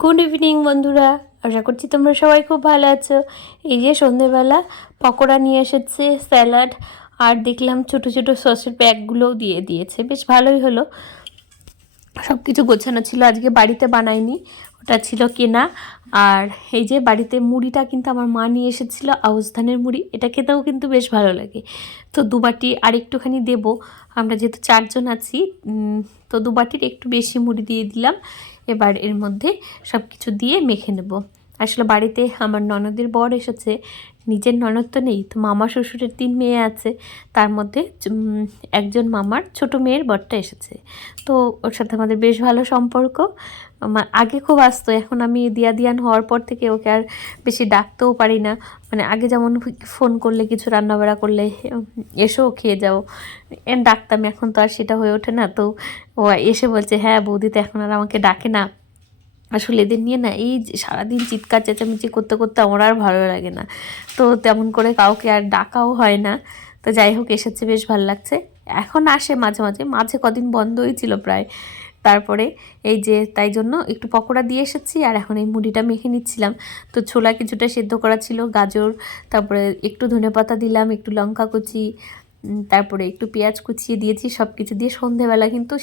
Good evening বন্ধুরা, আশা করছি তোমরা সবাই খুব ভালো আছো। এই যে সন্ধেবেলা পকোড়া নিয়ে এসেছে, স্যালাড, আর দেখলাম ছোটো ছোটো সসের প্যাকগুলোও দিয়ে দিয়েছে, বেশ ভালোই হলো। সব কিছু গোছানো ছিল, আজকে বাড়িতে বানাইনি, ওটা ছিল কেনা। আর এই যে বাড়িতে মুড়িটা কিন্তু আমার মা নিয়ে এসেছিলো, আউশ ধানের মুড়ি, এটা খেতেও কিন্তু বেশ ভালো লাগে। তো দুবাটি আর একটুখানি দেবো, আমরা যেহেতু 4 জন আছি, তো দুবাটির একটু বেশি মুড়ি দিয়ে দিলাম। এবার এর মধ্যে সব কিছু দিয়ে মেখে নেব। আসলে বাড়িতে আমার ননদের বর এসেছে, নিজের ননদ তো নেই, তো মামা শ্বশুরের 3 মেয়ে আছে, তার মধ্যে একজন মামার ছোট মেয়ের বরটা এসেছে। তো ওর সাথে আমাদের বেশ ভালো সম্পর্ক। আগে খুব আসতো, এখন আমি দিয়ান হওয়ার পর থেকে ওকে আর বেশি ডাকতেও পারি না। মানে আগে যেমন ফোন করলে কিছু রান্নাবাড়া করলে এসেও খেয়ে যাও ডাকতাম, এখন তো আর সেটা হয়ে ওঠে না। তো ও এসে বলছে, হ্যাঁ বৌদি তো এখন আর আমাকে ডাকে না। আসলে এদের নিয়ে না এই যে সারাদিন চিৎকার চেঁচামেচি করতে করতে আমার আর ভালো লাগে না, তো তেমন করে কাউকে আর ডাকাও হয় না। তো যাই হোক, এসেছে, বেশ ভালো লাগছে। এখন আসে মাঝে মাঝে, মাঝে কদিন বন্ধই ছিল প্রায়। তারপরে এই যে তাই জন্য একটু পকোড়া দিয়ে এসেছি, আর এখন এই মুড়িটা মেখে নিচ্ছিলাম। তো ছোলা কিছুটা সেদ্ধ করা ছিল, গাজর, তারপরে একটু ধনেপাতা দিলাম, একটু লঙ্কা কুচি, তারপরে একটু পেঁয়াজ কুচিয়ে দিয়েছি, সব কিছু দিয়ে সন্ধেবেলা কিন্তু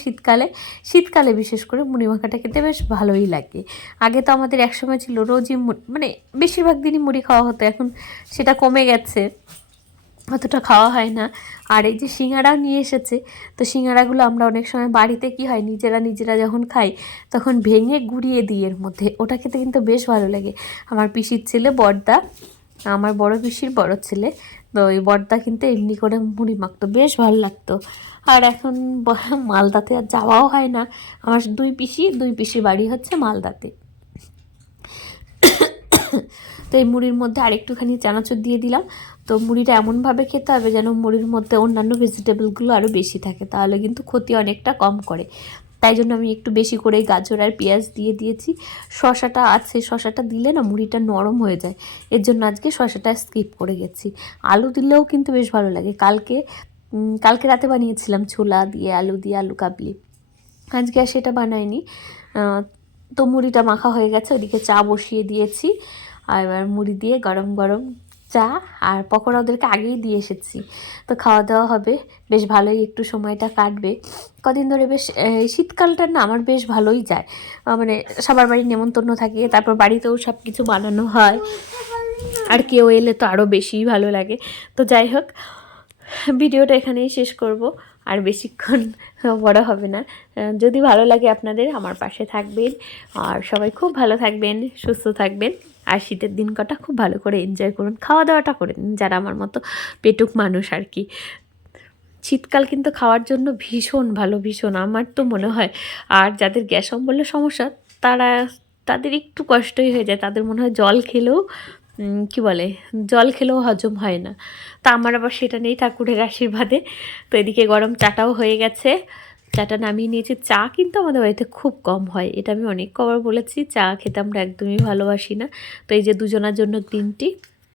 শীতকালে বিশেষ করে মুড়ি মাখাটা খেতে বেশ ভালোই লাগে। আগে তো আমাদের একসময় ছিল রোজই মানে বেশিরভাগ দিনই মুড়ি খাওয়া হতো, এখন সেটা কমে গেছে, অতটা খাওয়া হয় না। আর এই যে সিঙ্গাড়াও নিয়ে এসেছে, তো সিঙ্গাড়াগুলো আমরা অনেক সময় বাড়িতে কি হয় নিজেরা যখন খাই তখন ভেঙে গুঁড়িয়ে দিই এর মধ্যে, ওটা খেতে কিন্তু বেশ ভালো লাগে। আমার পিসির ছেলে বড়দা, আমার বড় পিসির বড় ছেলে, তো ওই বড়দা কিন্তু এমনি করে মুড়ি মাখতো, বেশ ভালো লাগতো। আর এখন মালদাতে আর যাওয়াও হয় না, আমার দুই পিসির বাড়ি হচ্ছে মালদাতে। তো এই মুড়ির মধ্যে আরেকটুখানি চানাচুর দিয়ে দিলাম। তো মুড়িটা এমনভাবে খেতে হবে যেন মুড়ির মধ্যে অন্যান্য ভেজিটেবলগুলো আরও বেশি থাকে, তাহলে কিন্তু ক্ষতি অনেকটা কম করে। তাই জন্য আমি একটু বেশি করে গাজর আর পেঁয়াজ দিয়ে দিয়েছি। শশাটা আছে, শশাটা দিলে না মুড়িটা নরম হয়ে যায়, এর জন্য আজকে শশাটা স্কিপ করে গেছি। আলু দিলেও কিন্তু বেশ ভালো লাগে, কালকে রাতে বানিয়েছিলাম ছোলা দিয়ে আলু কাবলি, আজকে আর সেটা বানাইনি। তো মুড়িটা মাখা হয়ে গেছে, ওদিকে চা বসিয়ে দিয়েছি। আর এবার মুড়ি দিয়ে গরম গরম চা আর পকোড়া ওদেরকে আগেই দিয়ে এসেছি, তো খাওয়া দাওয়া হবে, বেশ ভালোই একটু সময়টা কাটবে। কদিন ধরে বেশ শীতকালটা না আমার বেশ ভালোই যায়, মানে সবার বাড়ি নেমন্তন্ন থাকে, তারপর বাড়িতেও সব কিছু বানানো হয়, আর কেউ এলে তো আরও বেশিই ভালো লাগে। তো যাই হোক, ভিডিওটা এখানেই শেষ করব, আর বেশিক্ষণ বড় হবে না। যদি ভালো লাগে আপনাদের, আমার পাশে থাকবেন, আর সবাই খুব ভালো থাকবেন, সুস্থ থাকবেন, আর শীতের দিন কটা খুব ভালো করে এনজয় করুন, খাওয়া দাওয়াটা করে নিন যারা আমার মতো পেটুক মানুষ আর কি। শীতকাল কিন্তু খাওয়ার জন্য ভীষণ ভালো, ভীষণ, আমার তো মনে হয়। আর যাদের গ্যাস অম্বলের সমস্যা তাদের একটু কষ্টই হয়ে যায়, তাদের মনে হয় জল খেলেও জল খেলেও হজম হয় না। তা আমার আবার সেটা নেই, ঠাকুরের আশীর্বাদে। তো এদিকে গরম চাটাও হয়ে গেছে, চাটা নামিয়ে নিয়েছি। চা কিন্তু আমাদের বাড়িতে খুব কম হয়, এটা আমি অনেক কবার বলেছি, চা খেতে আমরা একদমই ভালোবাসি না। তো এই যে দুজনার জন্য গ্রিন টি,